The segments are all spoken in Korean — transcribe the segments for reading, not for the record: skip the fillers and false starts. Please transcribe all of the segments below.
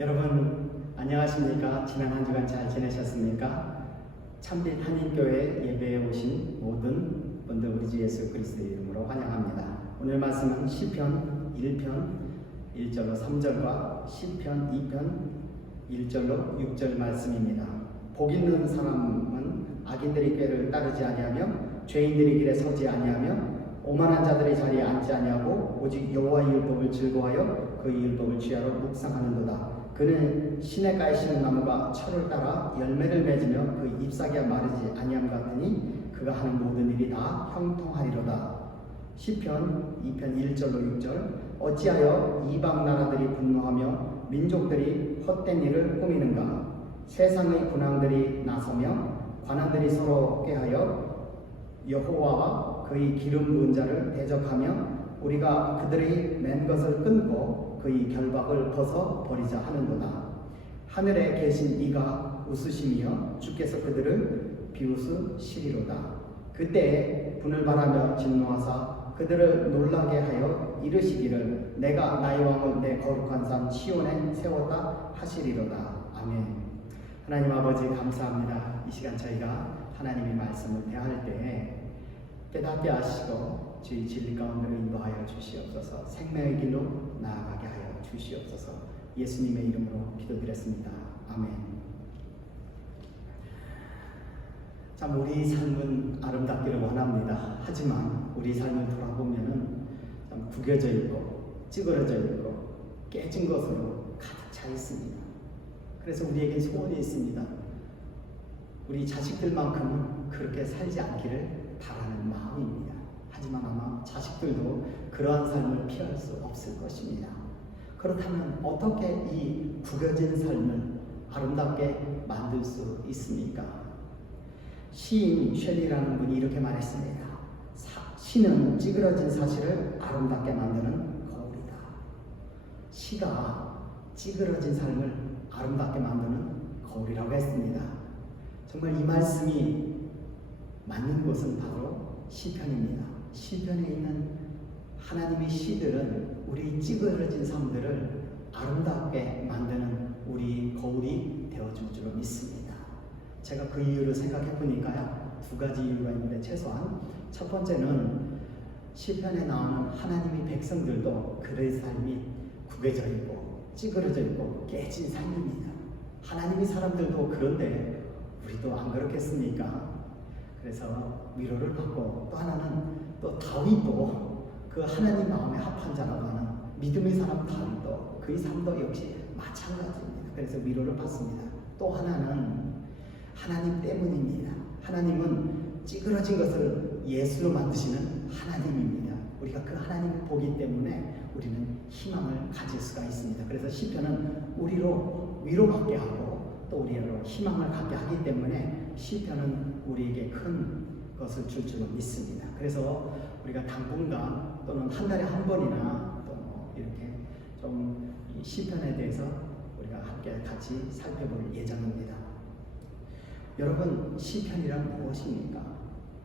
여러분 안녕하십니까? 지난 한 주간 잘 지내셨습니까? 참빛 한인교회 예배에 오신 모든 분들 우리 주 예수 그리스도의 이름으로 환영합니다. 오늘 말씀은 시편 1편 1절로 3절과 시편 2편 1절로 6절 말씀입니다. 복 있는 사람은 악인들의 꾀를 따르지 아니하며 죄인들의 길에 서지 아니하며 오만한 자들의 자리에 앉지 아니하고 오직 여호와의 율법을 즐거워하여 그 율법을 주야로 묵상하는도다. 그는 시냇가에 심은 나무가 철을 따라 열매를 맺으며 그 잎사귀가 마르지 아니함 같으니 그가 하는 모든 일이 다 형통하리로다. 시편 2편 1절로 6절 어찌하여 이방 나라들이 분노하며 민족들이 헛된 일을 꾸미는가? 세상의 군왕들이 나서며 관원들이 서로 꾀하여 여호와와 그의 기름 부은 자를 대적하며 우리가 그들의 맨 것을 끊고 그의 결박을 벗어 버리자 하는도다. 하늘에 계신 이가 웃으시며 주께서 그들을 비웃으시리로다. 그때에 분을 바라며 진노하사 그들을 놀라게 하여 이르시기를 내가 나의 왕을 내 거룩한 산 시온에 세웠다 하시리로다. 아멘. 하나님 아버지 감사합니다. 이 시간 저희가 하나님의 말씀을 대할 때에 깨닫게 하시고 주의 진리 가운데로 인도하여 주시옵소서. 생명의 길로 나아가게 하여 주시옵소서. 예수님의 이름으로 기도드렸습니다. 아멘. 참 우리 삶은 아름답기를 원합니다. 하지만 우리 삶을 돌아보면은 참 구겨져 있고 찌그러져 있고 깨진 것으로 가득 차 있습니다. 그래서 우리에게 소원이 있습니다. 우리 자식들만큼은 그렇게 살지 않기를 바라는 마음입니다. 하지만 아마 자식들도 그러한 삶을 피할 수 없을 것입니다. 그렇다면 어떻게 이 구겨진 삶을 아름답게 만들 수 있습니까? 시인 쉘리라는 분이 이렇게 말했습니다. 시는 찌그러진 사실을 아름답게 만드는 거울이다. 시가 찌그러진 삶을 아름답게 만드는 거울이라고 했습니다. 정말 이 말씀이 맞는 것은 바로 시편입니다. 시편에 있는 하나님의 시들은 우리 찌그러진 삶들을 아름답게 만드는 우리 거울이 되어줄 줄 믿습니다. 제가 그 이유를 생각해 보니까요, 두 가지 이유가 있는데, 최소한 첫 번째는 시편에 나오는 하나님의 백성들도 그들의 삶이 구겨져 있고 찌그러져 있고 깨진 삶입니다. 하나님의 사람들도 그런데 우리도 안 그렇겠습니까? 그래서 위로를 받고, 또 하나는 또 다윗도 그 하나님 마음에 합한 자라고 하는 믿음의 사람 다윗도 그의 삶도 역시 마찬가지입니다. 그래서 위로를 받습니다. 또 하나는 하나님 때문입니다. 하나님은 찌그러진 것을 예수로 만드시는 하나님입니다. 우리가 그 하나님을 보기 때문에 우리는 희망을 가질 수가 있습니다. 그래서 시편은 우리로 위로받게 하고 또 우리로 희망을 갖게 하기 때문에 시편은 우리에게 큰 것을 줄 줄로 믿습니다. 그래서 우리가 당분간 또는 한 달에 한 번이나 또 이렇게 좀 이 시편에 대해서 우리가 함께 같이 살펴볼 예정입니다. 여러분, 시편이란 무엇입니까?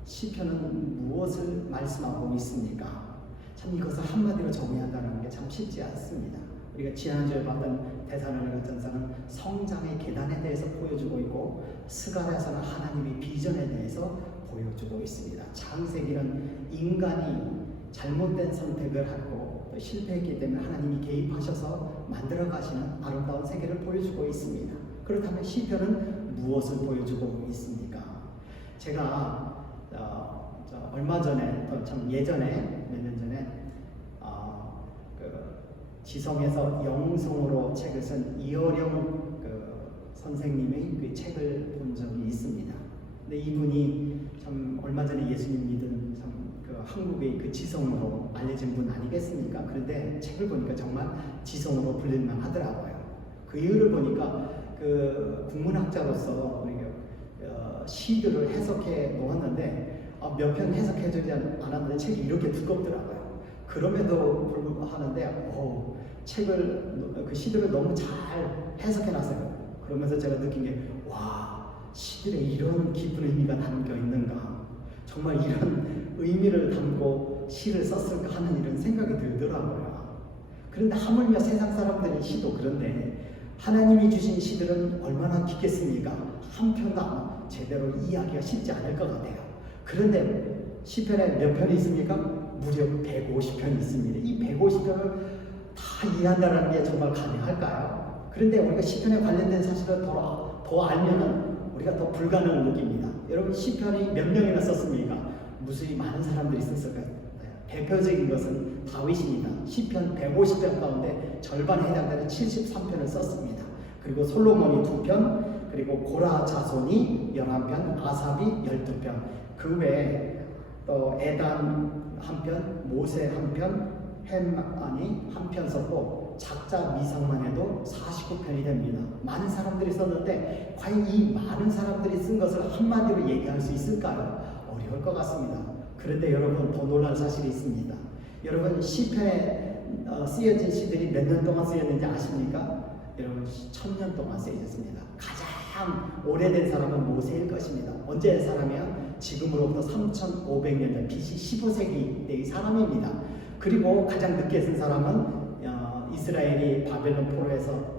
시편은 무엇을 말씀하고 있습니까? 참 이것을 한마디로 정의한다는 게 참 쉽지 않습니다. 우리가 지난주에 봤던 데살로니가전서는 성장의 계단에 대해서 보여주고 있고, 스가랴서는 하나님의 비전에 대해서 보여주고 있습니다. 창세기는 인간이 잘못된 선택을 하고 또 실패했기 때문에 하나님이 개입하셔서 만들어 가시는 아름다운 세계를 보여주고 있습니다. 그렇다면 시편은 무엇을 보여주고 있습니까? 제가 얼마 전에, 참 예전에, 몇 년 전에 지성에서 영성으로 책을 쓴 이어령 선생님의 그 책을 본 적이 있습니다. 근데 이분이 참 얼마 전에 예수님 믿은 참 한국의 그 지성으로 알려진 분 아니겠습니까? 그런데 책을 보니까 정말 지성으로 불릴만 하더라고요. 그 이유를 보니까 그 국문학자로서 우리가 시들을 해석해 놓았는데 몇 편 해석해 주지 않았는데 책이 이렇게 두껍더라고요. 그럼에도 불구하는데 책을 그 시들을 너무 잘 해석해 놨어요. 그러면서 제가 느낀 게, 와, 시들에 이런 깊은 의미가 담겨 있는가, 정말 이런 의미를 담고 시를 썼을까 하는 이런 생각이 들더라고요. 그런데 하물며 세상 사람들의 시도 그런데 하나님이 주신 시들은 얼마나 깊겠습니까? 한 편도 제대로 이해하기가 쉽지 않을 것 같아요. 그런데 시편에 몇 편이 있습니까? 무려 150편이 있습니다. 이 150편을 다 이해한다는 게 정말 가능할까요? 그런데 우리가 시편에 관련된 사실을 더 알면은 우리가 더 불가능을 느낍니다. 여러분, 시편이 몇 명이나 썼습니까? 무수히 많은 사람들이 썼을까요? 대표적인 것은 다윗입니다. 시편 150편 가운데 절반에 해당되는 73편을 썼습니다. 그리고 솔로몬이 2편, 그리고 고라 자손이 11편, 아삽이 12편, 그 외에 또 에단 1편, 모세 1편, 햄안이 1편 썼고 작자 미상만 해도 49편이 됩니다. 많은 사람들이 썼는데 과연 이 많은 사람들이 쓴 것을 한마디로 얘기할 수 있을까요? 어려울 것 같습니다. 그런데 여러분, 더 놀랄 사실이 있습니다. 여러분, 시편에 쓰여진 시들이 몇 년 동안 쓰였는지 아십니까? 여러분, 1000년 동안 쓰여졌습니다. 가장 오래된 사람은 모세일 것입니다. 언제의 사람이야? 지금으로부터 3500년 전 BC 15세기 때의 사람입니다. 그리고 가장 늦게 쓴 사람은 이스라엘이 바벨론 포로에서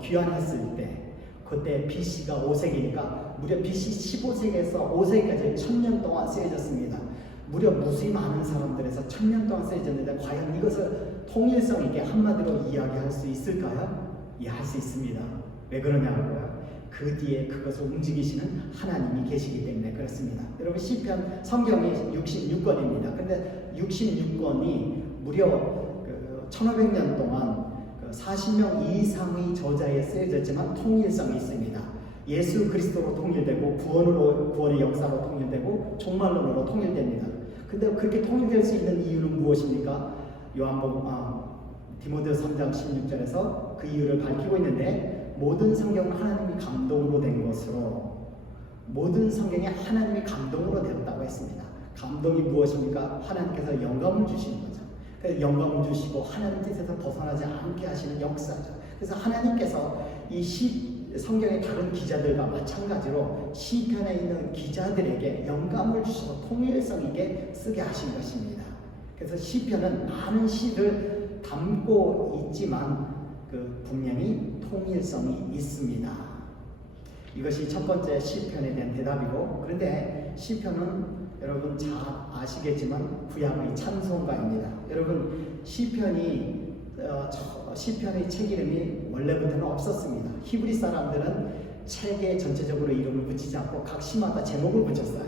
귀환했을 때, 그때 BC가 5세기니까 무려 BC 15세기에서 5세기까지 1000년 동안 쓰여졌습니다. 무려 무수히 많은 사람들에서 1000년 동안 쓰여졌는데 과연 이것을 통일성 있게 한마디로 이야기할 수 있을까요? 이해할 수 있습니다. 왜 그러냐고요? 그 뒤에 그것을 움직이시는 하나님이 계시기 때문에 그렇습니다. 여러분, 시편 성경이 66권입니다. 근데 66권이 무려 1500년 동안 40명 이상의 저자에 쓰여졌지만 통일성이 있습니다. 예수 그리스도로 통일되고 구원의 역사로 통일되고 종말론으로 통일됩니다. 근데 그렇게 통일될 수 있는 이유는 무엇입니까? 디모데후서 3장 16절에서 그 이유를 밝히고 있는데, 모든 성경은 하나님이 감동으로 된 것으로, 모든 성경이 하나님이 감동으로 되었다고 했습니다. 감동이 무엇입니까? 하나님께서 영감을 주시는 거죠. 그래서 영감을 주시고 하나님 뜻에서 벗어나지 않게 하시는 역사죠. 그래서 하나님께서 이 성경의 다른 기자들과 마찬가지로 시편에 있는 기자들에게 영감을 주셔서 통일성 있게 쓰게 하신 것입니다. 그래서 시편은 많은 시를 담고 있지만 분명히 통일성이 있습니다. 이것이 첫 번째 시편에 대한 대답이고, 그런데 시편은 여러분 잘 아시겠지만 구약의 찬송가입니다. 여러분 시편의 책 이름이 원래부터는 없었습니다. 히브리 사람들은 책에 전체적으로 이름을 붙이지 않고 각 시마다 제목을 붙였어요.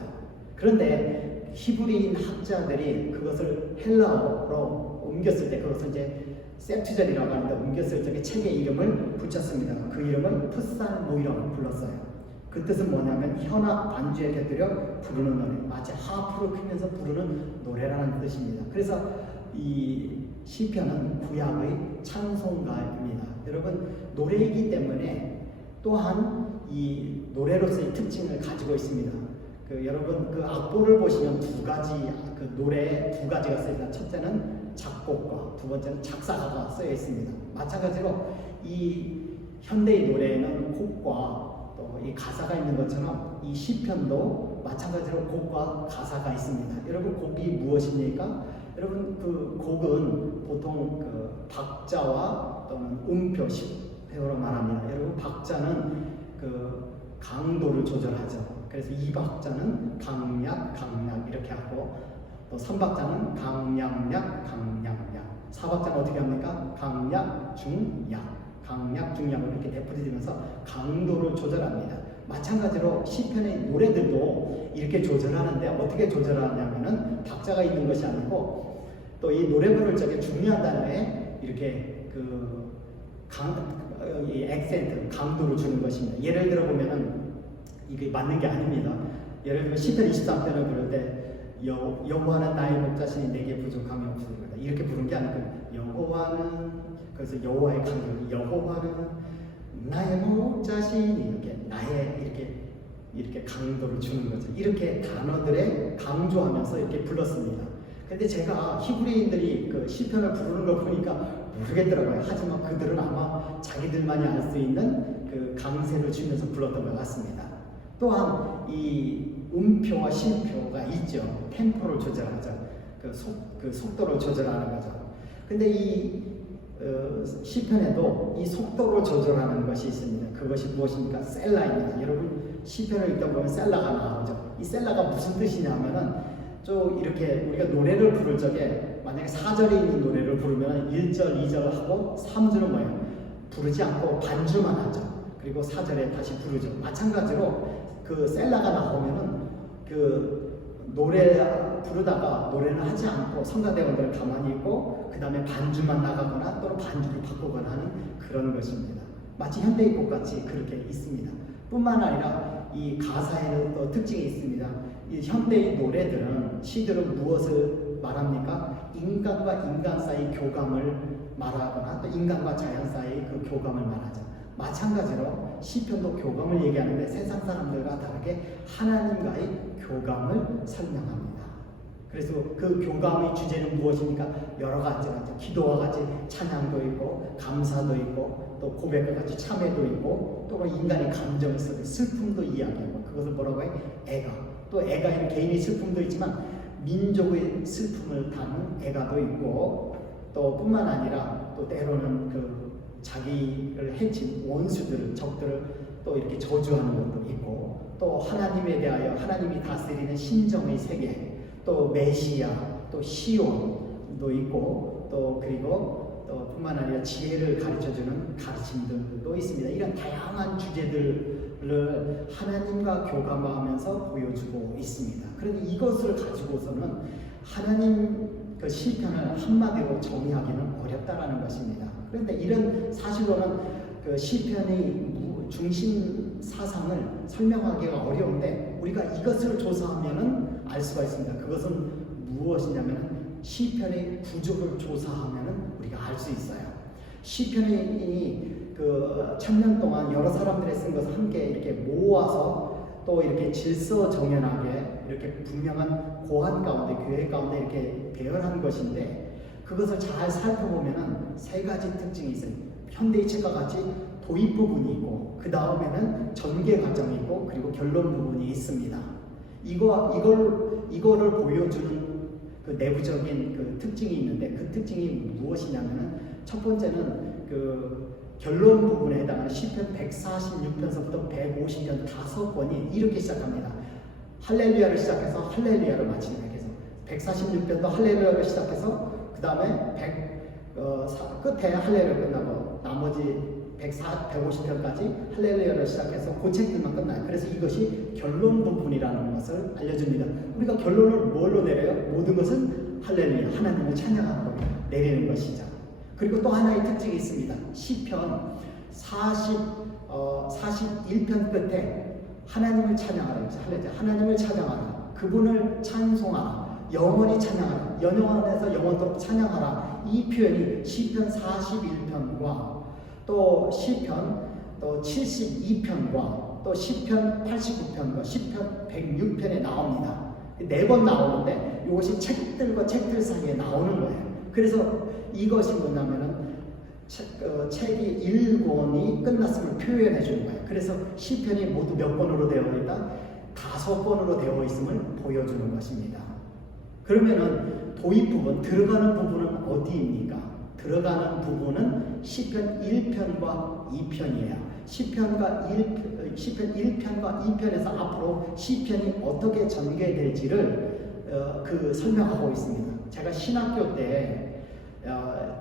그런데 히브리인 학자들이 그것을 헬라어로 옮겼을 때, 그것을 이제 셉투절이라고 하는데 옮겼을 적에 책의 이름을 붙였습니다. 그 이름을 풋살모이라고 불렀어요. 그 뜻은 뭐냐면 현악 반주에 곁들여 부르는 노래, 마치 하프를 크면서 부르는 노래라는 뜻입니다. 그래서 이 시편은 구약의 찬송가입니다. 여러분 노래이기 때문에 또한 이 노래로서의 특징을 가지고 있습니다. 여러분 그 악보를 보시면 두 가지 노래에 두 가지가 쓰여있습니다. 첫째는 작곡가, 두 번째는 작사가가 쓰여 있습니다. 마찬가지로 이 현대의 노래에는 곡과 또 이 가사가 있는 것처럼 이 시편도 마찬가지로 곡과 가사가 있습니다. 여러분 곡이 무엇입니까? 여러분 그 곡은 보통 박자와 또는 음표, 10회로 말합니다. 여러분 박자는 강도를 조절하죠. 그래서 2박자는 강약, 강약 이렇게 하고, 또 3박자는 강약약, 강약약, 4박자는 어떻게 합니까? 강약, 중약, 강약, 중약을 이렇게 되풀이되면서 강도를 조절합니다. 마찬가지로 시편의 노래들도 이렇게 조절하는데, 어떻게 조절하냐면은 박자가 있는 것이 아니고 또 이 노래 부를 적에 중요한 단어에 이렇게 이 액센트, 강도를 주는 것입니다. 예를 들어 보면은 이게 맞는 게 아닙니다. 예를 들면 시편 23편을 부를 때 여호와는 나의 목자시니 내게 부족함이 없으리로다 이렇게 부른 게 아니고, 여호와는, 그래서 여호와의 강도, 여호와는 나의 목자시니 이렇게 나의 이렇게 강도를 주는 거죠. 이렇게 단어들에 강조하면서 이렇게 불렀습니다. 근데 제가 히브리인들이 시편을 부르는 걸 보니까 모르겠더라고요. 하지만 그들은 아마 자기들만이 알 수 있는 강세를 주면서 불렀던 것 같습니다. 또한 이 음표와 심표가 있죠. 템포를 조절하죠. 속도를 조절하는 거죠. 근데 이 시편에도 이 속도를 조절하는 것이 있습니다. 그것이 무엇입니까? 셀라입니다. 여러분 시편을 읽다 보면 셀라가 나오죠. 이 셀라가 무슨 뜻이냐면은 좀 이렇게 우리가 노래를 부를 적에 만약에 4절에 있는 노래를 부르면 1절, 2절 하고 3절은 뭐예요? 부르지 않고 반주만 하죠. 그리고 4절에 다시 부르죠. 마찬가지로 셀라가 나오면은 노래 부르다가 노래는 하지 않고 성가대원들은 가만히 있고 그 다음에 반주만 나가거나 또는 반주를 바꾸거나 하는 그런 것입니다. 마치 현대의 곡같이 그렇게 있습니다. 뿐만 아니라 이 가사에는 또 특징이 있습니다. 이 현대의 노래들은, 시들은 무엇을 말합니까? 인간과 인간 사이 교감을 말하거나 또 인간과 자연 사이 교감을 말하죠. 마찬가지로 시편도 교감을 얘기하는데 세상 사람들과 다르게 하나님과의 교감을 설명합니다. 그래서 그 교감의 주제는 무엇입니까? 여러 가지가 있죠. 기도와 같이 찬양도 있고 감사도 있고 또 고백과 같이 참회도 있고 또 인간의 감정을 쓰는 슬픔도 이야기하고, 그것을 뭐라고 해? 애가. 또 애가에는 개인의 슬픔도 있지만 민족의 슬픔을 담은 애가도 있고, 또 뿐만 아니라 또 때로는 자기를 해친 원수들, 적들을 또 이렇게 저주하는 것도 있고, 또 하나님에 대하여 하나님이 다스리는 신정의 세계, 또 메시아, 또 시온도 있고, 또 그리고 또 뿐만 아니라 지혜를 가르쳐주는 가르침들도 있습니다. 이런 다양한 주제들을 하나님과 교감하면서 보여주고 있습니다. 그런데 이것을 가지고서는 하나님 시편을 한마디로 정의하기는 어렵다라는 것입니다. 그런데 이런 사실로는 시편의 중심 사상을 설명하기가 어려운데 우리가 이것을 조사하면은 알 수가 있습니다. 그것은 무엇이냐면 시편의 구조를 조사하면은 우리가 알 수 있어요. 시편이 그 1000년 동안 여러 사람들이 쓴 것을 함께 이렇게 모아서 또 이렇게 질서정연하게 이렇게 분명한 고안 가운데, 교회 가운데 이렇게 배열한 것인데, 그것을 잘 살펴보면은 세 가지 특징이 있어요. 현대의 책과 같이 도입 부분이 있고, 그 다음에는 전개 과정이 있고, 그리고 결론 부분이 있습니다. 이거를 보여주는 그 내부적인 그 특징이 있는데, 그 특징이 무엇이냐면은, 첫 번째는 그 결론 부분에 해당하는 시편 146편서부터 150편 5권이 이렇게 시작합니다. 할렐루야를 시작해서 할렐루야를 마치는 거예요. 그래서 146편도 할렐루야를 시작해서 그 다음에 끝에 할렐루야 끝나고 나머지 150편까지 할렐루야를 시작해서 그 책들만 끝나요. 그래서 이것이 결론 부분이라는 것을 알려줍니다. 우리가 결론을 뭘로 내려요? 모든 것은 할렐루야, 하나님을 찬양하는 걸로 내리는 것이죠. 그리고 또 하나의 특징이 있습니다. 시편 41편 끝에 하나님을 찬양하라. 하나님을 찬양하라. 그분을 찬송하라. 영원히 찬양하라. 영원에서 영원토록 찬양하라. 이 표현이 시편 41편과 또 시편 또 72편과 또 시편 89편과 시편 106편에 나옵니다. 4번 나오는데 이것이 책들과 책들 사이에 나오는 거예요. 그래서 이것이 뭐냐면은 책이 1권이 끝났음을 표현해 주는 거예요. 그래서 시편이 모두 몇 권으로 되어 있다? 5권으로 되어 있음을 보여주는 것입니다. 그러면은 도입 부분, 들어가는 부분은 어디입니까? 들어가는 부분은 시편 1편과 2편이에요. 시편 1편과 2편에서 앞으로 시편이 어떻게 전개될지를 설명하고 있습니다. 제가 신학교 때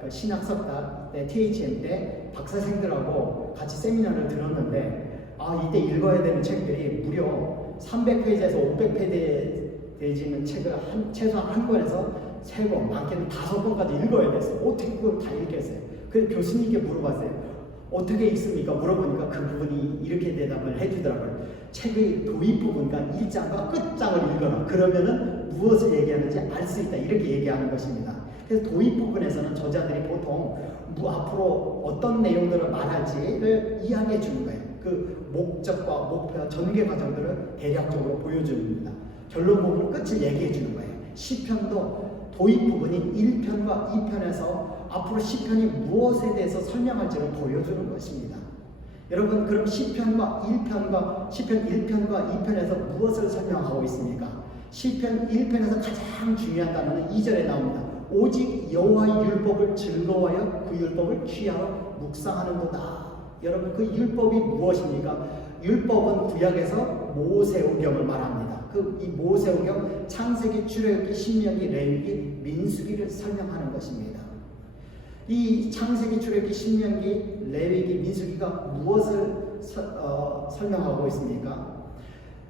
신학석다 때 THM 때 박사생들하고 같이 세미나를 들었는데 이때 읽어야 되는 책들이 무려 300페이지에서 500페이지 되지는 책을 최소한 한 권에서 3권, 많게는 5권까지 읽어야 됐어요. 어떻게 그걸 다 읽겠어요? 그래서 교수님께 물어봤어요. 어떻게 읽습니까? 물어보니까 그 부분이 이렇게 대답을 해주더라고요. 책의 도입 부분과 1장과 끝장을 읽어라. 그러면은 무엇을 얘기하는지 알 수 있다. 이렇게 얘기하는 것입니다. 그래서 도입 부분에서는 저자들이 보통 앞으로 어떤 내용들을 말할지를 이야기해 주는 거예요. 그 목적과 목표, 전개 과정들을 대략적으로 보여줍니다. 결론 부분은 끝을 얘기해 주는 거예요. 시편도 도입 부분이 1편과 2편에서 앞으로 시편이 무엇에 대해서 설명할지를 보여주는 것입니다. 여러분, 그럼 시편 1편과 2편에서 무엇을 설명하고 있습니까? 시편 1편에서 가장 중요한 단어는 2절에 나옵니다. 오직 여호와의 율법을 즐거워하여 그 율법을 취하여 묵상하는도다. 여러분, 그 율법이 무엇입니까? 율법은 구약에서 모세오경을 말합니다. 이 모세오경, 창세기, 출애굽기, 신명기, 레위기, 민수기를 설명하는 것입니다. 이 창세기, 출애굽기, 신명기, 레위기, 민수기가 무엇을 설명하고 있습니까?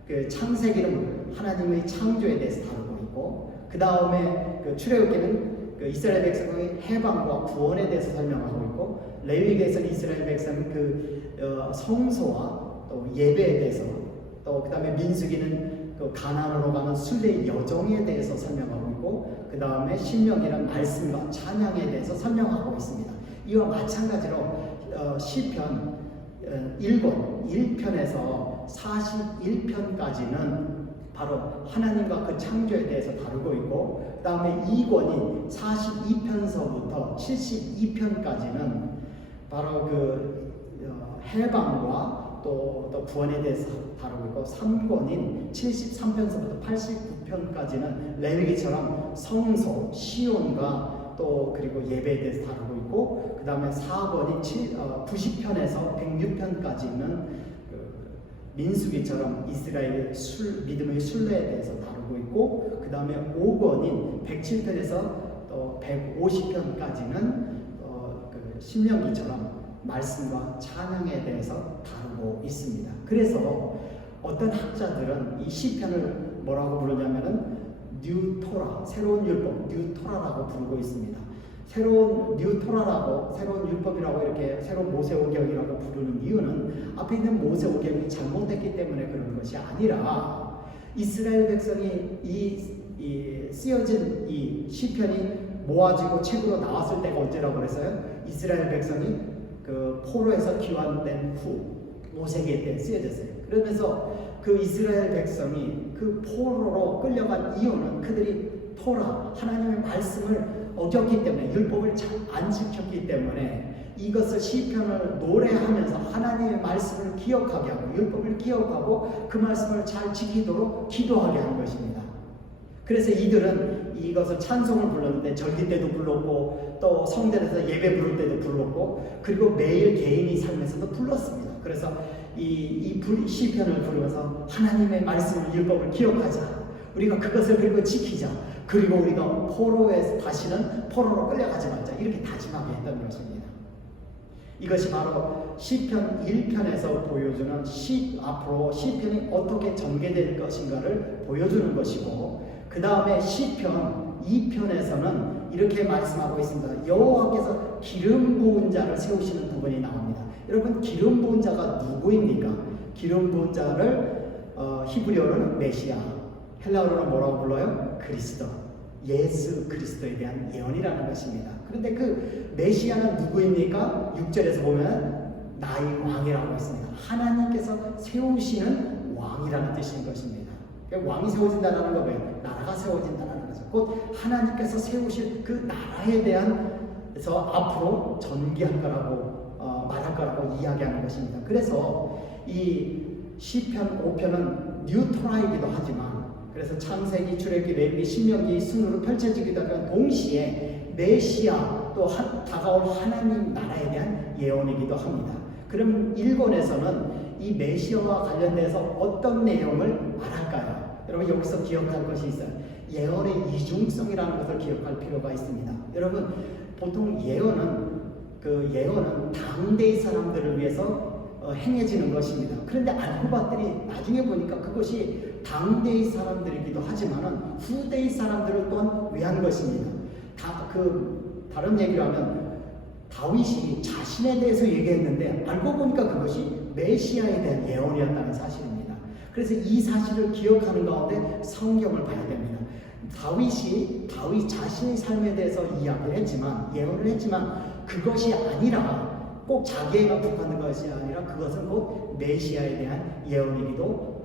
그 창세기는 하나님의 창조에 대해서 다루고 있고, 그 다음에 그 출애굽기는 그 이스라엘 백성의 해방과 구원에 대해서 설명하고 있고, 레위기에서는 이스라엘 백성의 그 성소와 또 예배에 대해서, 또 그 다음에 민수기는 그 가나안으로 가는 순례의 여정에 대해서 설명하고 있고, 그 다음에 신명기는 말씀과 찬양에 대해서 설명하고 있습니다. 이와 마찬가지로 시편 1편에서 41편까지는 바로 하나님과 그 창조에 대해서 다루고 있고, 그 다음에 2권인 42편서부터 72편까지는 바로 그 해방과 또 구원에 대해서 다루고 있고, 3권인 73편서부터 89편까지는 레위기처럼 성소, 시온과 또 그리고 예배에 대해서 다루고 있고, 그 다음에 4권인 90편에서 106편까지는 민수기처럼 이스라엘의 믿음의 순례에 대해서 다루고 있고, 그 다음에 5권인 107편에서 또 150편까지는 신명기처럼 말씀과 찬양에 대해서 다루고 있습니다. 그래서 어떤 학자들은 이 시편을 뭐라고 부르냐면은 뉴토라, 새로운 율법, 뉴토라라고 부르고 있습니다. 새로운 뉴토라라고, 새로운 율법이라고, 이렇게 새로운 모세오경이라고 부르는 이유는 앞에 있는 모세오경이 잘못됐기 때문에 그런 것이 아니라, 이스라엘 백성이 쓰여진 이 시편이 모아지고 책으로 나왔을 때가 언제라고 그랬어요? 이스라엘 백성이 그 포로에서 귀환된 후 모세기 때 쓰여졌어요. 그러면서 그 이스라엘 백성이 그 포로로 끌려간 이유는 그들이 토라 하나님의 말씀을 어겼기 때문에, 율법을 잘 안 지켰기 때문에 이것을 시편을 노래하면서 하나님의 말씀을 기억하게 하고 율법을 기억하고 그 말씀을 잘 지키도록 기도하게 한 것입니다. 그래서 이들은 이것을 찬송을 불렀는데 절기 때도 불렀고 또 성전에서 예배 부를 때도 불렀고 그리고 매일 개인이 삶에서도 불렀습니다. 그래서 이 시편을 부르면서 하나님의 말씀을 율법을 기억하자, 우리가 그것을 그리고 지키자, 그리고 우리가 포로에서 다시는 포로로 끌려가지 말자, 이렇게 다짐하게 했던 것입니다. 이것이 바로 시편 1편에서 보여주는 앞으로 시편이 어떻게 전개될 것인가를 보여주는 것이고, 그 다음에 시편 2편에서는 이렇게 말씀하고 있습니다. 여호와께서 기름 부은 자를 세우시는 부분이 나옵니다. 여러분, 기름 부은 자가 누구입니까? 기름 부은 자를 히브리어로는 메시아, 헬라어로는 뭐라고 불러요? 그리스도, 예수 그리스도에 대한 예언이라는 것입니다. 그런데 그 메시아는 누구입니까? 6절에서 보면 나의 왕이라고 했습니다. 하나님께서 세우시는 왕이라는 뜻인 것입니다. 왕이 세워진다는 건 뭐예요? 나라가 세워진다는 거죠. 곧 하나님께서 세우실 그 나라에 대해서 앞으로 전개할 거라고 말할 거라고 이야기하는 것입니다. 그래서 이 시편 5편은 뉴트라이기도 하지만, 그래서 창세기, 출애굽기, 레위기, 신명기 순으로 펼쳐지기도 하지만 동시에 메시아 또 다가올 하나님 나라에 대한 예언이기도 합니다. 그럼 1권에서는 이 메시아와 관련돼서 어떤 내용을 말할까요? 여러분, 여기서 기억할 것이 있어요. 예언의 이중성이라는 것을 기억할 필요가 있습니다. 여러분, 보통 예언은 당대의 사람들을 위해서 행해지는 것입니다. 그런데 알고 봤더니 나중에 보니까 그것이 당대의 사람들이기도 하지만 후대의 사람들을 또한 위한 것입니다. 다른 얘기를 하면 다윗이 자신에 대해서 얘기했는데 알고 보니까 그것이 메시아에 대한 예언이었다는 사실입니다. 그래서 이 사실을 기억하는 가운데 성경을 봐야 됩니다. 다윗 자신의 삶에 대해서 이야기를 했지만, 예언을 했지만 그것이 아니라 꼭 자기에만 국한된 것이 아니라 그것은 곧 메시아에 대한 예언이기도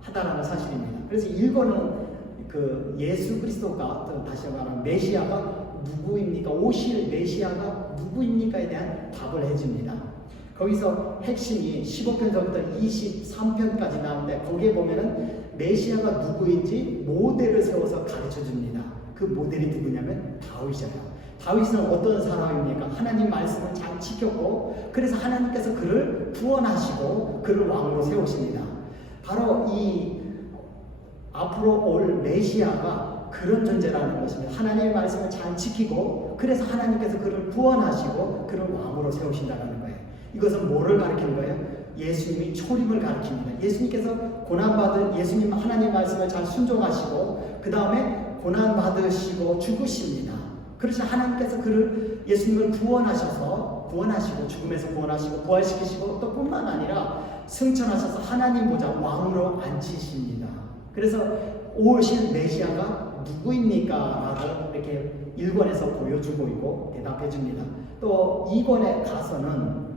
하다라는 사실입니다. 그래서 1권은 그 예수 그리스도가, 다시 말하면 메시아가 누구입니까? 오실 메시아가 누구입니까에 대한 답을 해줍니다. 거기서 핵심이 15편서부터 23편까지 나오는데 거기에 보면은 메시아가 누구인지 모델을 세워서 가르쳐 줍니다. 그 모델이 누구냐면 다윗이에요. 다윗은 어떤 사람입니까? 하나님 말씀을 잘 지켰고, 그래서 하나님께서 그를 구원하시고 그를 왕으로 세우십니다. 바로 이 앞으로 올 메시아가 그런 존재라는 것입니다. 하나님의 말씀을 잘 지키고, 그래서 하나님께서 그를 구원하시고 그를 왕으로 세우신다는 거예요. 이것은 뭐를 가리키는 거예요? 예수님이 초림을 가리킵니다. 예수님 하나님 말씀을 잘 순종하시고 그 다음에 고난받으시고 죽으십니다. 그래서 하나님께서 예수님을 구원하시고 죽음에서 구원하시고 부활시키시고 또 뿐만 아니라 승천하셔서 하나님 보좌 왕으로 앉히십니다. 그래서 오실 메시아가 누구입니까? 라고 이렇게 1권에서 보여주고 있고 대답해 줍니다. 또 2권에 가서는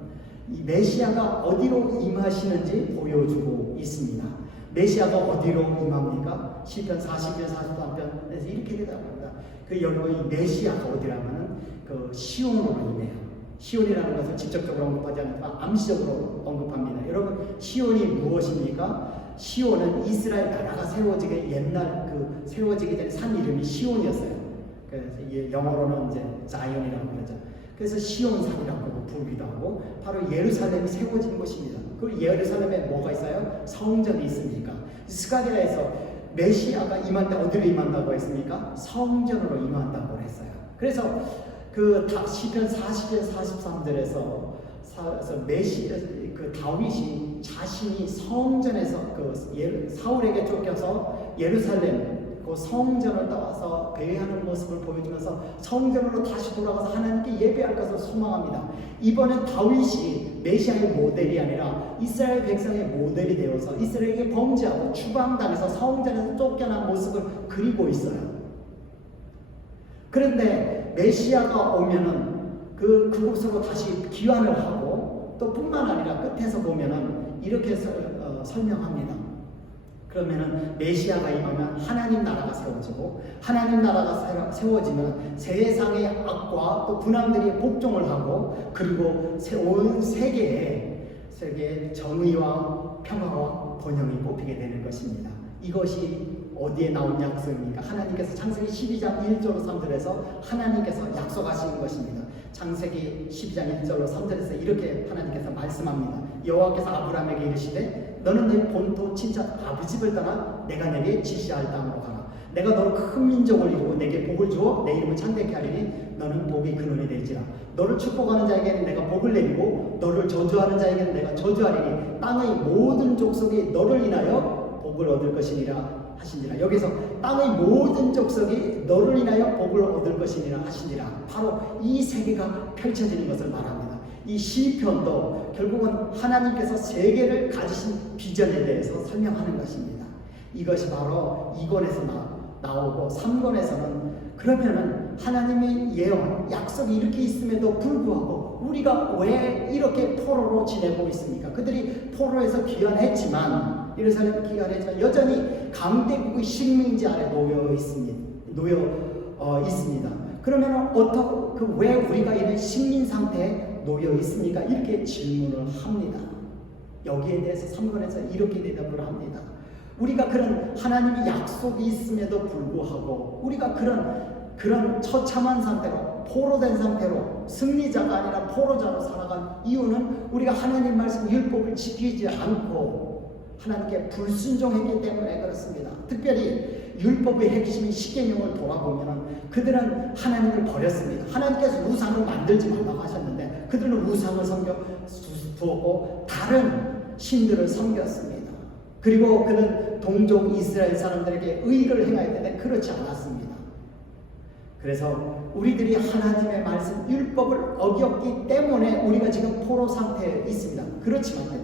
이 메시아가 어디로 임하시는지 보여주고 있습니다. 메시아가 어디로 임합니까? 시편 40편, 43편에서 이렇게 대답합니다. 여러분, 이 메시아가 어디라면은 시온으로 임해요. 시온이라는 것을 직접적으로 언급하지 않지만 암시적으로 언급합니다. 여러분, 시온이 무엇입니까? 시온은 이스라엘 나라가 세워지기 전에 산 이름이 시온이었어요. 그래서 영어로는 이제 자이언이라고 그러죠. 그래서 시온산이라고 부르기도 하고, 바로 예루살렘이 세워진 곳입니다. 그 예루살렘에 뭐가 있어요? 성전이 있습니까? 스가랴에서 메시아가 임한데 어디로 임한다고 했습니까? 성전으로 임한다고 했어요. 그래서 시편 40편 43절에서 다윗이 자신이 성전에서 사울에게 쫓겨서 예루살렘 성전을 떠나서 배회하는 모습을 보여주면서 성전으로 다시 돌아가서 하나님께 예배할 것을 소망합니다. 이번엔 다윗이 메시아의 모델이 아니라 이스라엘 백성의 모델이 되어서 이스라엘에게 범죄하고 추방당해서 성전에서 쫓겨난 모습을 그리고 있어요. 그런데 메시아가 오면은 그곳으로 다시 귀환을 하고 또 뿐만 아니라 끝에서 보면은 이렇게 설명합니다. 그러면은 메시아가 임하면 하나님 나라가 세워지고 하나님 나라가 세워지면 세상의 악과 또 군왕들이 복종을 하고 그리고 온 세계에 정의와 평화와 번영이 뽑히게 되는 것입니다. 이것이 어디에 나온 약속입니까? 하나님께서 창세기 12장 1절로 3절에서 하나님께서 약속하신 것입니다. 창세기 12장 1절로 3절에서 이렇게 하나님께서 말씀합니다. 여호와께서 아브라함에게 이르시되 너는 너희 본토 친척 아버지 집을 떠나 내가 내게 지시할 땅으로 가라. 내가 너를 큰 민족을 이루고 내게 복을 주어 내 이름을 창대케 하리니 너는 복의 근원이 될지라. 너를 축복하는 자에게는 내가 복을 내리고 너를 저주하는 자에게는 내가 저주하리니 땅의 모든 족속이 너를 인하여 복을 얻을 것이니라 하시니라. 여기서 땅의 모든 족속이 너를 인하여 복을 얻을 것이니라 하시니라. 바로 이 세계가 펼쳐지는 것을 말합니다. 이 시편도 결국은 하나님께서 세계를 가지신 비전에 대해서 설명하는 것입니다. 이것이 바로 2권에서 나오고 3권에서는 그러면은 하나님의 예언, 약속이 이렇게 있음에도 불구하고 우리가 왜 이렇게 포로로 지내고 있습니까? 그들이 포로에서 귀환했지만 예루살렘 귀환했지만 여전히 강대국의 식민지 아래 놓여 있습니다. 그러면 왜 우리가 이런 식민 상태에 놓여 있습니까? 이렇게 질문을 합니다. 여기에 대해서 3권에서 이렇게 대답을 합니다. 우리가 그런 하나님의 약속이 있음에도 불구하고 우리가 그런 처참한 상태로 포로된 상태로 승리자가 아니라 포로자로 살아간 이유는 우리가 하나님 말씀 율법을 지키지 않고 하나님께 불순종했기 때문에 그렇습니다. 특별히 율법의 핵심인 십계명을 돌아보면 그들은 하나님을 버렸습니다. 하나님께서 우상을 만들지 말라고 하셨는데 그들은 우상을 두었고 다른 신들을 섬겼습니다. 그리고 그는 동족 이스라엘 사람들에게 의를 행해야 되는데 그렇지 않았습니다. 그래서 우리들이 하나님의 말씀 율법을 어겼기 때문에 우리가 지금 포로 상태에 있습니다. 그렇지만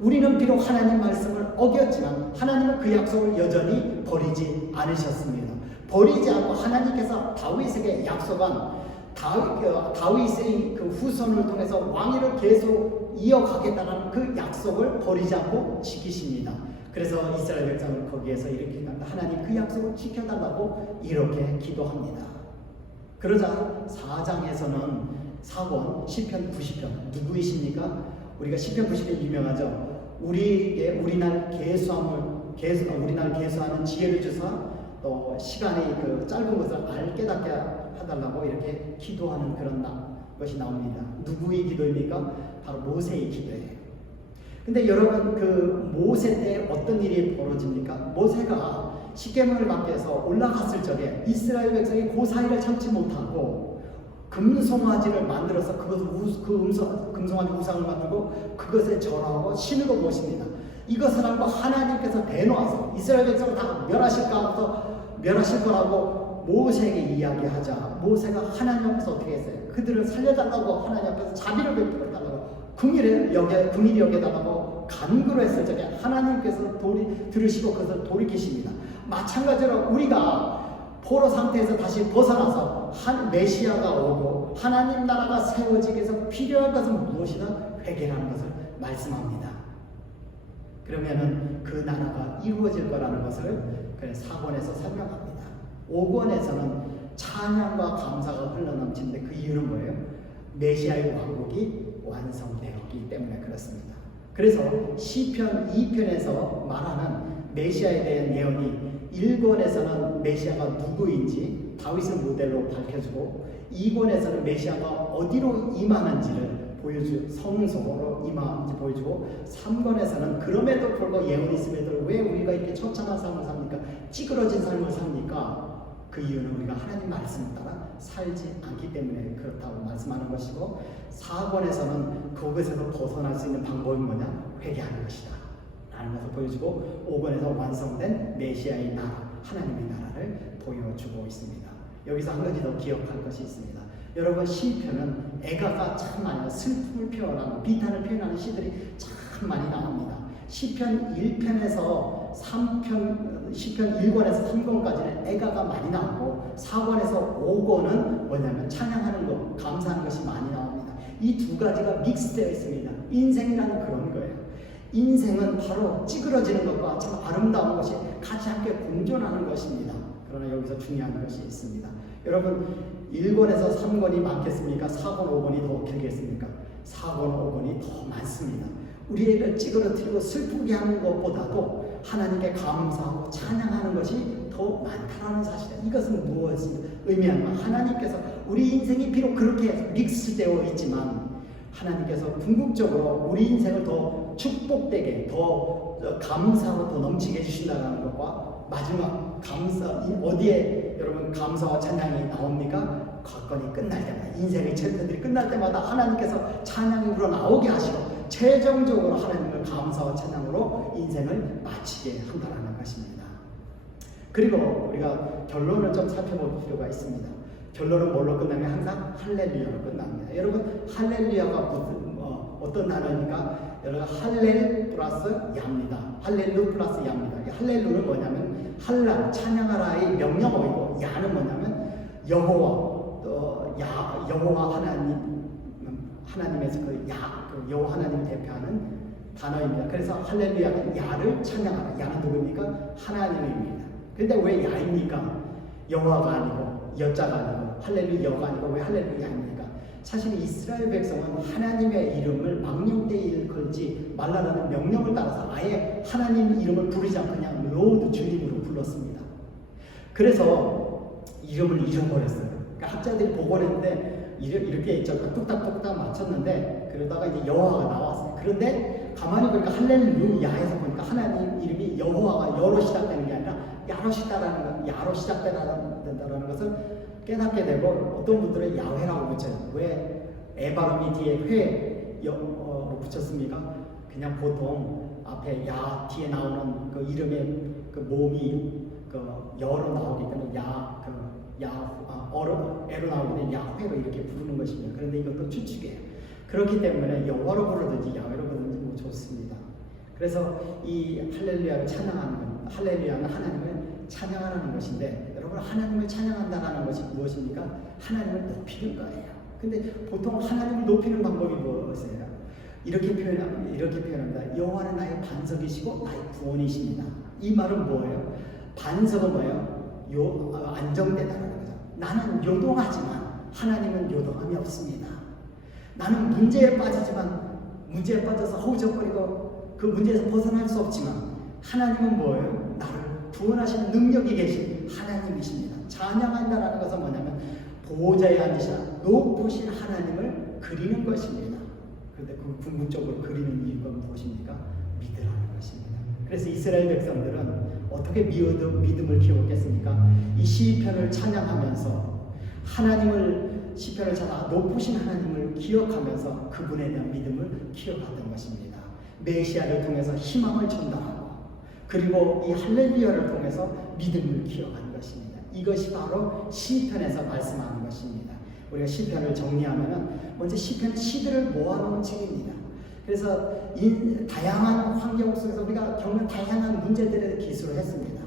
우리는 비록 하나님 말씀을 어겼지만 하나님은 그 약속을 여전히 버리지 않으셨습니다. 버리지 않고 하나님께서 다윗에게 약속한 다윗의 그 후손을 통해서 왕위를 계속 이어가겠다는 그 약속을 버리지 않고 지키십니다. 그래서 이스라엘 백성을 거기에서 이렇게 하나님 그 약속을 지켜달라고 이렇게 기도합니다. 그러자 4장에서는 4권 시편 90편 누구이십니까? 우리가 시편 90편 유명하죠. 우리에게 우리날 계수하는 지혜를 주사 또 시간이 그 짧은 것을 깨닫게 해달라고 이렇게 기도하는 그런 것이 나옵니다. 누구의 기도입니까? 바로 모세의 기도예요. 근데 여러분 그 모세 때 어떤 일이 벌어집니까? 모세가 십계명을 받기 위해서 올라갔을 적에 이스라엘 백성이 그 사이를 참지 못하고 금송아지를 만들어서 금송아지 우상을 만들고 그것에 절하고 신으로 모십니다. 이것을 알고 하나님께서 대놓아서 이스라엘 백성을 다 멸하실 거라고 모세에게 이야기하자 모세가 하나님 앞에서 어떻게 했어요? 그들을 살려달라고 하나님 앞에서 자비를 베풀어달라고 긍휼히 여겨달라고 간구를 했을 적에 하나님께서 들으시고 그것을 돌이키십니다. 마찬가지로 우리가 포로 상태에서 다시 벗어나서 메시아가 오고 하나님 나라가 세워지기 위해서 필요한 것은 무엇이나 회개라는 것을 말씀합니다. 그러면은 그 나라가 이루어질 거라는 것을 4권에서 설명합니다. 5권에서는 찬양과 감사가 흘러넘치는데 그 이유는 뭐예요? 메시아의 왕국이 완성되었기 때문에 그렇습니다. 그래서 시편 2편에서 말하는 메시아에 대한 예언이 1권에서는 메시아가 누구인지 다윗을 모델로 밝혀주고 2권에서는 메시아가 어디로 임하는지를 성소로 임하는지 보여주고 3권에서는 그럼에도 불구하고 예언이 있음에도 왜 우리가 이렇게 처참한 삶을 삽니까? 찌그러진 삶을 삽니까? 그 이유는 우리가 하나님 말씀을 따라 살지 않기 때문에 그렇다고 말씀하는 것이고 4권에서는 그것에서 벗어날 수 있는 방법이 뭐냐? 회개하는 것이다 라는 것을 보여주고 5권에서 완성된 메시아의 나라, 하나님의 나라를 보여주고 있습니다. 여기서 한 가지 더 기억할 것이 있습니다. 여러분 시편은 애가가 참 많아요. 슬픔을 표현하고 비탄을 표현하는 시들이 참 많이 나옵니다. 시편 1편에서 3편, 시편 1권에서 3권까지는 애가가 많이 나오고 4권에서 5권은 뭐냐면 찬양하는 것, 감사하는 것이 많이 나옵니다. 이 두 가지가 믹스되어 있습니다. 인생이라는 그런 거예요. 인생은 바로 찌그러지는 것과 참 아름다운 것이 같이 함께 공존하는 것입니다. 그러나 여기서 중요한 것이 있습니다. 여러분 1권에서 3권이 많겠습니까? 4권, 5권이 더 길겠습니까? 4권, 5권이 더 많습니다. 우리를 찌그러뜨리고 슬프게 하는 것보다도 하나님께 감사하고 찬양하는 것이 더 많다는 사실이다. 이것은 무엇을 의미하냐면 하나님께서 우리 인생이 비록 그렇게 믹스되어 있지만 하나님께서 궁극적으로 우리 인생을 더 축복되게, 더 감사로 더 넘치게 해주신다는 것과 마지막 감사, 어디에 여러분 감사와 찬양이 나옵니까? 사건이 끝날 때마다, 인생의 챕터들이 끝날 때마다 하나님께서 찬양이 우러나오게 하시고 최종적으로 하나님을 감사와 찬양으로 인생을 마치게 한다는 것입니다. 그리고 우리가 결론을 좀 살펴볼 필요가 있습니다. 결론은 뭘로 끝나면 항상 할렐루야로 끝납니다. 여러분 할렐루야가 어떤 단어입니까? 여러분 할렐 플러스 야입니다. 할렐루 플러스 야입니다. 할렐루는 뭐냐면 할라 찬양하라의 명령어이고 야는 뭐냐면 여호와 여호와 하나님에서 그 여호와 하나님을 대표하는 단어입니다. 그래서 할렐루야는 야를 찬양하라. 야는 누구입니까? 하나님입니다. 그런데 왜 야입니까? 여호와가 아니고 여자가 아니고 할렐루야가 아니고 왜 할렐루야입니까? 사실 이스라엘 백성은 하나님의 이름을 망령되이 일컬지 말라라는 명령을 따라서 아예 하나님 이름을 부르지 않고 그냥 로드 주님으로 불렀습니다. 그래서 이름을 잃어버렸어요. 그러니까 학자들이 복원했는데 이렇게 뚝딱뚝딱 맞췄는데 그러다가 이제 여호와가 나왔어요. 그런데 가만히 보니까 할렐루야에서 보니까 하나님 이름이 여호와가 여로 시작되는 게 아니라 야로 시작된다는 것을 깨닫게 되고 어떤 분들은 야훼라고 붙여요. 왜 에바름이 뒤에 회로 붙였습니까? 그냥 보통 앞에 야 뒤에 나오는 그 이름의 그 몸이 그 여로 나오기 때문에 에로 나오기 때문에 야훼로 이렇게 부르는 것입니다. 그런데 이것도 추측이에요. 그렇기 때문에 여호와로 부르든지 야훼로 부르든지 뭐 좋습니다. 그래서 이 할렐루야를 찬양하는 건, 할렐루야는 하나님을 찬양하는 것인데 여러분 하나님을 찬양한다는 것이 무엇입니까? 하나님을 높이는 거예요. 근데 보통 하나님을 높이는 방법이 무엇이에요? 이렇게 표현합니다. 여호와는 나의 반석이시고 나의 구원이십니다. 이 말은 뭐예요? 반석은 뭐예요? 안정되다는 거죠. 나는 요동하지만 하나님은 요동함이 없습니다. 나는 문제에 빠져서 허우적거리고 그 문제에서 벗어날 수 없지만 하나님은 뭐예요? 나를 구원하시는 능력이 계신 하나님이십니다. 찬양한다는 것은 뭐냐면 보호자에 앉으시나 높으신 하나님을 그리는 것입니다. 그런데 그 궁극적으로 그리는 이유가 무엇입니까? 믿으라는 것입니다. 그래서 이스라엘 백성들은 어떻게 믿음을 키웠겠습니까? 이 시편을 찬양하면서 시편을 찬양 높으신 하나님을 기억하면서 그분에 대한 믿음을 키워갔던 것입니다. 메시아를 통해서 희망을 전달하고 그리고 이 할렐루야를 통해서 믿음을 키워가는 것입니다. 이것이 바로 시편에서 말씀하는 것입니다. 우리가 시편을 정리하면은 먼저 시편은 시들을 모아놓은 책입니다. 그래서 이 다양한 환경 속에서 우리가 겪는 다양한 문제들에 기술을 했습니다.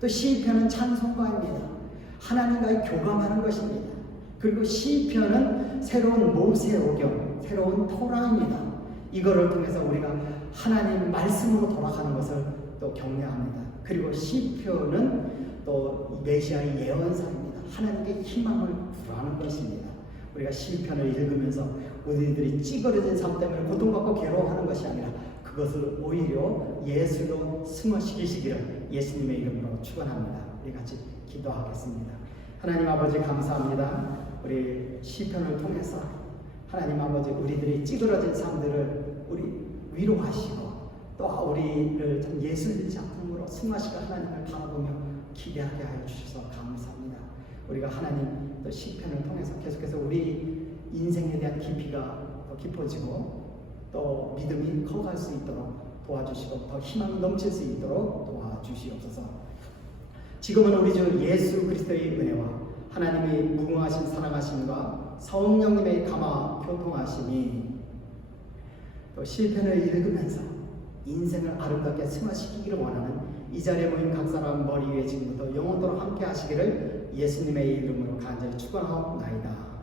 또 시편은 찬송가입니다. 하나님과의 교감하는 것입니다. 그리고 시편은 새로운 모세오경, 새로운 토라입니다. 이거를 통해서 우리가 하나님 말씀으로 돌아가는 것을 또 격려합니다. 그리고 시편은 또 메시아의 예언사입니다. 하나님께 희망을 구하는 것입니다. 우리가 시편을 읽으면서 우리들이 찌그러진 삶 때문에 고통받고 괴로워하는 것이 아니라 그것을 오히려 예수로 승화시키시기를 예수님의 이름으로 축원합니다. 우리 같이 기도하겠습니다. 하나님 아버지 감사합니다. 우리 시편을 통해서 하나님 아버지 우리들이 찌그러진 삶들을 우리 위로하시고 또 우리를 참 예수의 작품으로 승화시켜 하나님을 바라보며 기대하게 하여 주셔서 감사합니다. 우리가 하나님 또 시편을 통해서 계속해서 우리 인생에 대한 깊이가 더 깊어지고 또 믿음이 커갈 수 있도록 도와주시고 더 희망이 넘칠 수 있도록 도와주시옵소서. 지금은 우리 주 예수 그리스도의 은혜와 하나님의 무궁하신 사랑하심과 성령님의 감화 교통하심이 또 시편을 읽으면서 인생을 아름답게 승화시키기를 원하는 이 자리에 모인 각 사람 머리 위에 지금부터 영원토록 함께 하시기를 예수님의 이름으로 간절히 축원하옵나이다.